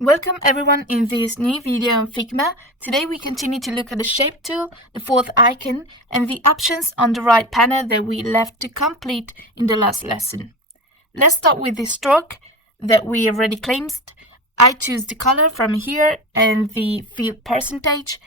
Welcome everyone in this new video on Figma. Today we continue to look at the shape tool, the fourth icon, and the options on the right panel that we left to complete in the last lesson. Let's start with the stroke that we already claimed. I choose the color from here and the fill percentage.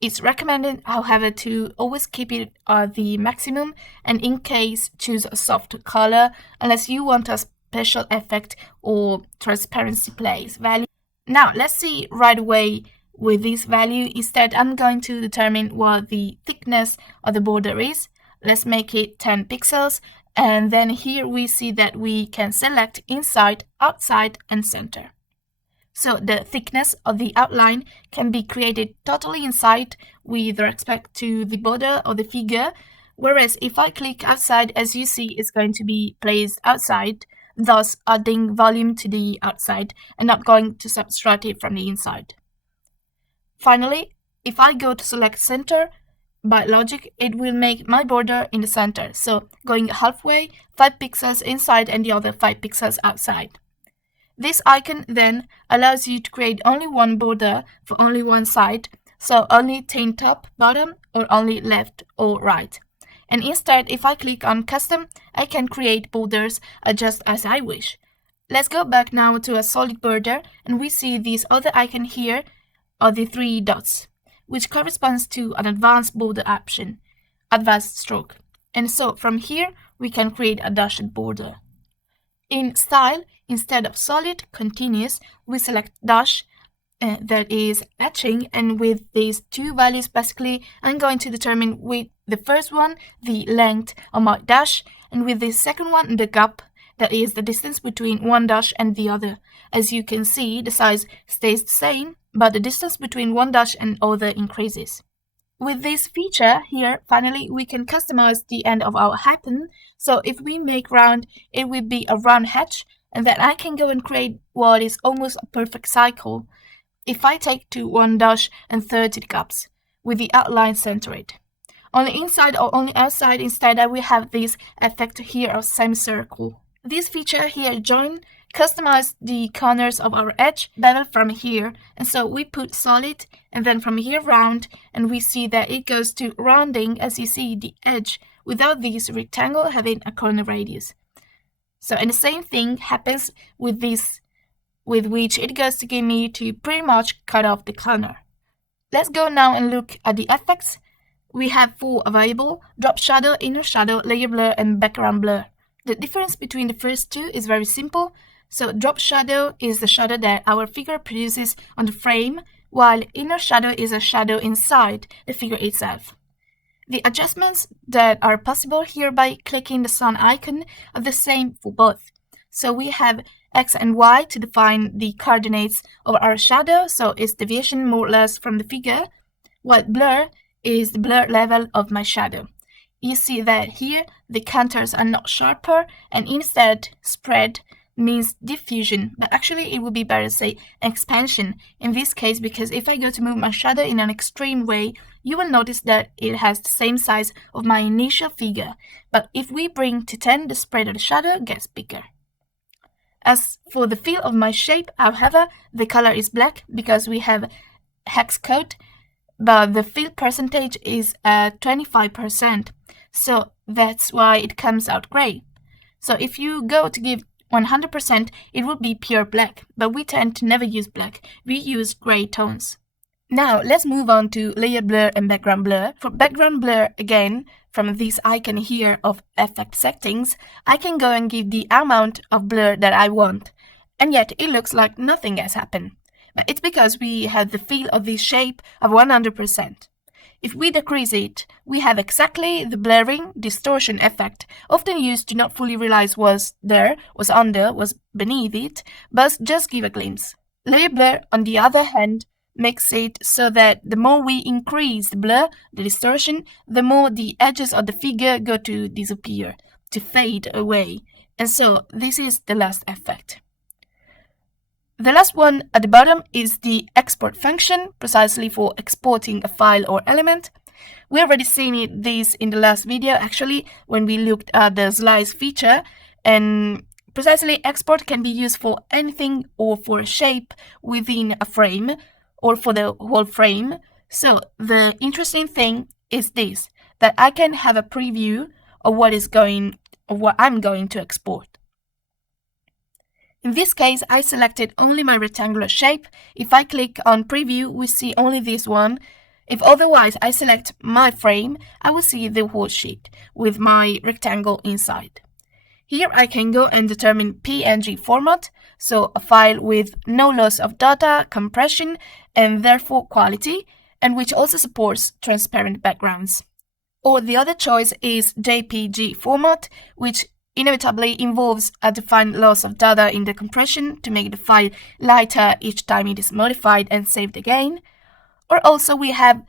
It's recommended, however, to always keep it at the maximum and in case choose a soft color unless you want a special effect or transparency place value. Now, let's see right away with this value. Instead, I'm going to determine what the thickness of the border is. Let's make it 10 pixels. And then here we see that we can select inside, outside, and center. So the thickness of the outline can be created totally inside with respect to the border or the figure. Whereas if I click outside, as you see, it's going to be placed outside, thus adding volume to the outside and not going to subtract it from the inside. Finally, if I go to select center, by logic, it will make my border in the center. So going halfway, 5 pixels inside and the other 5 pixels outside. This icon then allows you to create only one border for only one side, so only tin top, bottom, or only left or right. And instead, if I click on custom, I can create borders just as I wish. Let's go back now to a solid border, and we see this other icon here, or the 3 dots, which corresponds to an advanced border option, advanced stroke. And so from here, we can create a dashed border. In style, instead of solid, continuous, we select dash, that is etching, and with these two values, basically, I'm going to determine with the first one, the length of my dash, and with the second one, the gap, that is the distance between one dash and the other. As you can see, the size stays the same, but the distance between one dash and other increases. With this feature here, finally, we can customize the end of our icon. So if we make round, it will be a round hatch, and then I can go and create what is almost a perfect cycle. If I take to one dash and 30 gaps with the outline centered. On the inside or on the outside, instead, I will have this effect here of semicircle. This feature here, join, customize the corners of our edge bevel from here. And so we put solid and then from here round, and we see that it goes to rounding as you see the edge without this rectangle having a corner radius. So, and the same thing happens with this, with which it goes to give me to pretty much cut off the corner. Let's go now and look at the effects. We have 4 available: drop shadow, inner shadow, layer blur, and background blur. The difference between the first two is very simple. So drop shadow is the shadow that our figure produces on the frame, while inner shadow is a shadow inside the figure itself. The adjustments that are possible here by clicking the sun icon are the same for both. So we have X and Y to define the coordinates of our shadow, so its deviation more or less from the figure, while blur is the blur level of my shadow. You see that here the contours are not sharper and instead spread means diffusion, but actually it would be better to say expansion in this case, because if I go to move my shadow in an extreme way, you will notice that it has the same size of my initial figure, but if we bring to 10, the spread of the shadow gets bigger. As for the feel of my shape, however, the color is black because we have hex code, but the fill percentage is at 25%, so that's why it comes out gray. So if you go to give 100%, it would be pure black, but we tend to never use black, we use gray tones. Now let's move on to layer blur and background blur. For background blur, again, from this icon here of effect settings, I can go and give the amount of blur that I want, and yet it looks like nothing has happened. But it's because we have the feel of this shape of 100%. If we decrease it, we have exactly the blurring, distortion effect, often used to not fully realize was there, was under, was beneath it, but just give a glimpse. Layer blur, on the other hand, makes it so that the more we increase the blur, the distortion, the more the edges of the figure go to disappear, to fade away. And so this is the last effect. The last one at the bottom is the export function, precisely for exporting a file or element. We already seen this in the last video, actually, when we looked at the slice feature, and Precisely, export can be used for anything or for a shape within a frame or for the whole frame. So the interesting thing is this, that I can have a preview of what I'm going to export. In this case, I selected only my rectangular shape. If I click on preview, we see only this one. If otherwise I select my frame, I will see the whole sheet with my rectangle inside. Here I can go and determine PNG format, so a file with no loss of data, compression, and therefore quality, and which also supports transparent backgrounds. Or the other choice is JPG format, which inevitably involves a defined loss of data in the compression to make the file lighter each time it is modified and saved again. Or also we have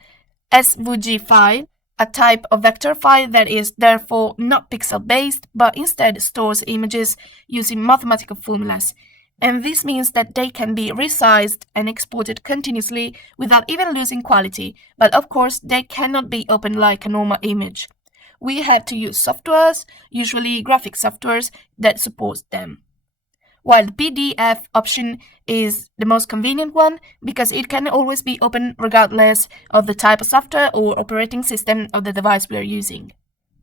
SVG file, a type of vector file that is therefore not pixel-based, but instead stores images using mathematical formulas. And this means that they can be resized and exported continuously without even losing quality, but of course they cannot be opened like a normal image. We have to use softwares, usually graphic softwares, that support them. While the PDF option is the most convenient one because it can always be opened regardless of the type of software or operating system of the device we are using.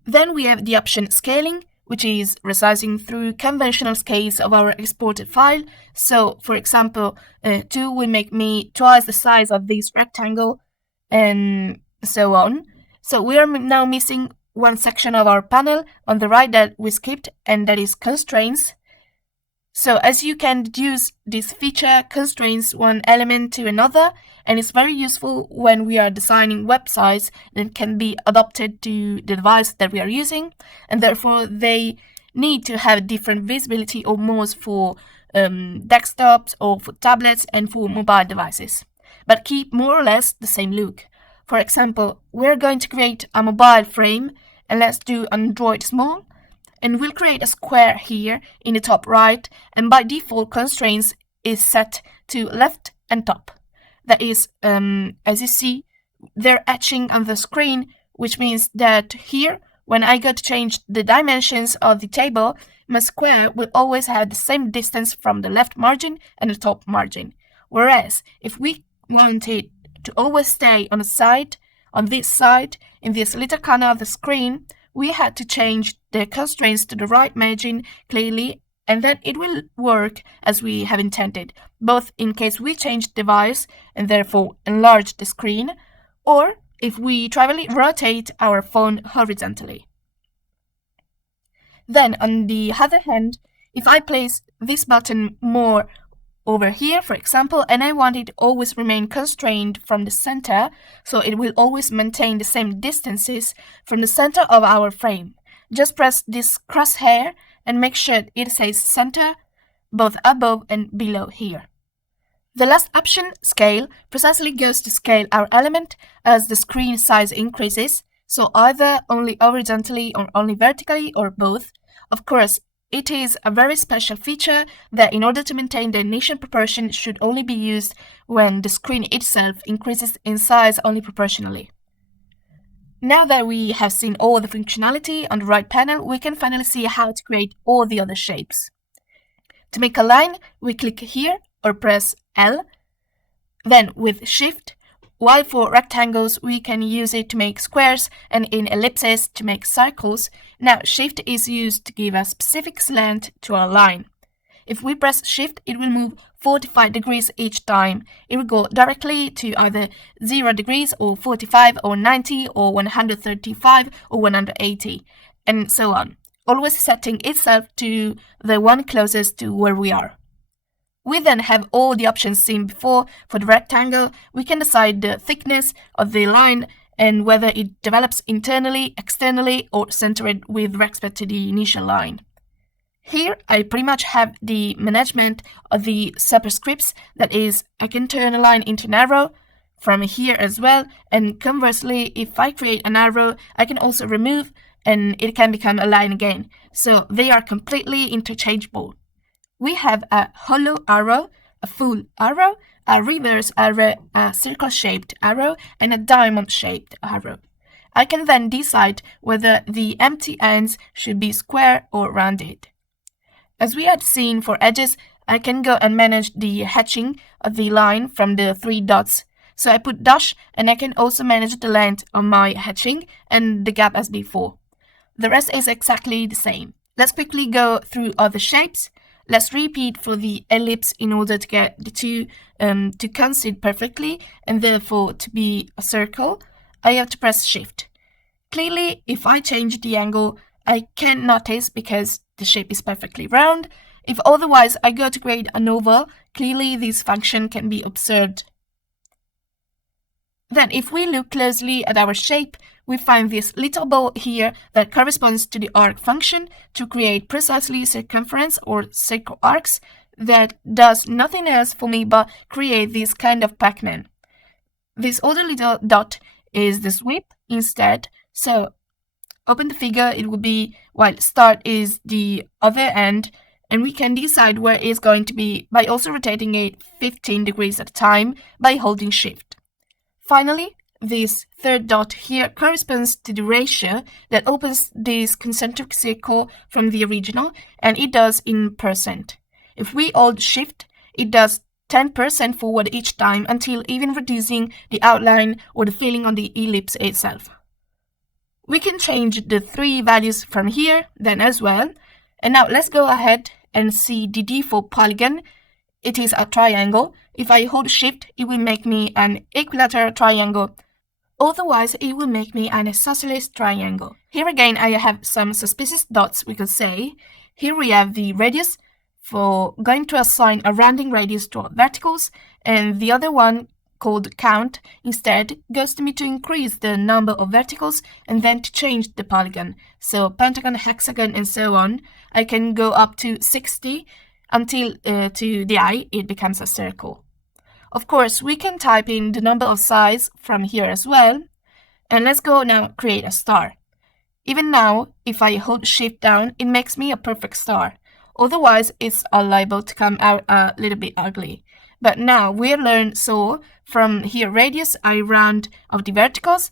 Then we have the option scaling, which is resizing through conventional scales of our exported file. So, for example, 2 will make me twice the size of this rectangle, and so on. So we are now missing one section of our panel on the right that we skipped, and that is constraints. So as you can deduce, this feature constrains one element to another, and it's very useful when we are designing websites that can be adapted to the device that we are using, and therefore they need to have different visibility or modes for desktops or for tablets and for mobile devices, but keep more or less the same look. For example, we're going to create a mobile frame, and let's do Android small. And we'll create a square here in the top right, and by default constraints is set to left and top. That is, as you see, they're etching on the screen, which means that here, when I go to change the dimensions of the table, my square will always have the same distance from the left margin and the top margin. Whereas, if we want it to always stay on the side, on this side, in this little corner of the screen, we had to change the constraints to the right margin clearly, and then it will work as we have intended, both in case we change the device and therefore enlarge the screen, or if we trivially rotate our phone horizontally. Then, on the other hand, if I place this button more over here, for example, and I want it to always remain constrained from the center, so it will always maintain the same distances from the center of our frame. Just press this crosshair and make sure it says center both above and below here. The last option, scale, precisely goes to scale our element as the screen size increases, so either only horizontally or only vertically or both. Of course, it is a very special feature that in order to maintain the initial proportion should only be used when the screen itself increases in size only proportionally. Now that we have seen all the functionality on the right panel, we can finally see how to create all the other shapes. To make a line, we click here or press L, then with Shift, while for rectangles we can use it to make squares and in ellipses to make circles. Now Shift is used to give a specific slant to our line. If we press Shift, it will move 45 degrees each time. It will go directly to either 0 degrees or 45 or 90 or 135 or 180 and so on, always setting itself to the one closest to where we are. We then have all the options seen before. For the rectangle, we can decide the thickness of the line and whether it develops internally, externally, or centered with respect to the initial line. Here, I pretty much have the management of the superscripts, that is, I can turn a line into an arrow from here as well, and conversely, if I create an arrow, I can also remove and it can become a line again. So they are completely interchangeable. We have a hollow arrow, a full arrow, a reverse arrow, a circle-shaped arrow, and a diamond-shaped arrow. I can then decide whether the empty ends should be square or rounded. As we had seen for edges, I can go and manage the hatching of the line from the 3 dots. So I put dash, and I can also manage the length of my hatching and the gap as before. The rest is exactly the same. Let's quickly go through other shapes. Let's repeat for the ellipse in order to get the two to coincide perfectly and therefore to be a circle. I have to press shift. Clearly, if I change the angle, I can't notice because the shape is perfectly round. If otherwise I go to create an oval, clearly this function can be observed. Then if we look closely at our shape, we find this little ball here that corresponds to the arc function to create precisely circumference or circle arcs that does nothing else for me but create this kind of Pac-Man. This other little dot is the sweep instead, so open the figure, it will be, while start is the other end, and we can decide where it's going to be by also rotating it 15 degrees at a time by holding shift. Finally, this third dot here corresponds to the ratio that opens this concentric circle from the original, and it does in percent. If we hold shift, it does 10% forward each time until even reducing the outline or the filling on the ellipse itself. We can change the 3 values from here then as well. And now let's go ahead and see the default polygon. It is a triangle. If I hold shift, it will make me an equilateral triangle. Otherwise, it will make me an isosceles triangle. Here again, I have some suspicious dots, we could say. Here we have the radius for going to assign a rounding radius to our verticals, and the other one called count instead goes to me to increase the number of verticals and then to change the polygon. So pentagon, hexagon, and so on. I can go up to 60 until to the eye it becomes a circle. Of course, we can type in the number of sides from here as well. And let's go now create a star. Even now, if I hold shift down, it makes me a perfect star. Otherwise, it's liable to come out a little bit ugly. But now we learned, so from here radius, I round of the verticals.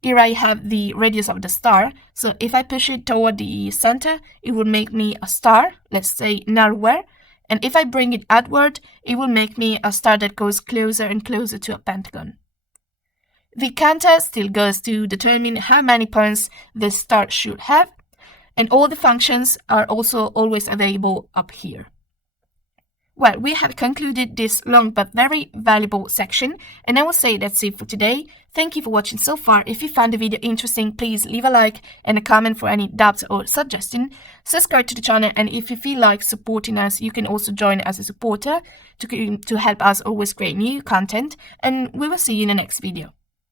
Here I have the radius of the star. So if I push it toward the center, it will make me a star, let's say narrower. And if I bring it outward, it will make me a star that goes closer and closer to a pentagon. The counter still goes to determine how many points the star should have. And all the functions are also always available up here. Well, we have concluded this long but very valuable section, and I will say that's it for today. Thank you for watching so far. If you found the video interesting, please leave a like and a comment for any doubts or suggestion. Subscribe to the channel, and if you feel like supporting us, you can also join as a supporter to help us always create new content, and we will see you in the next video.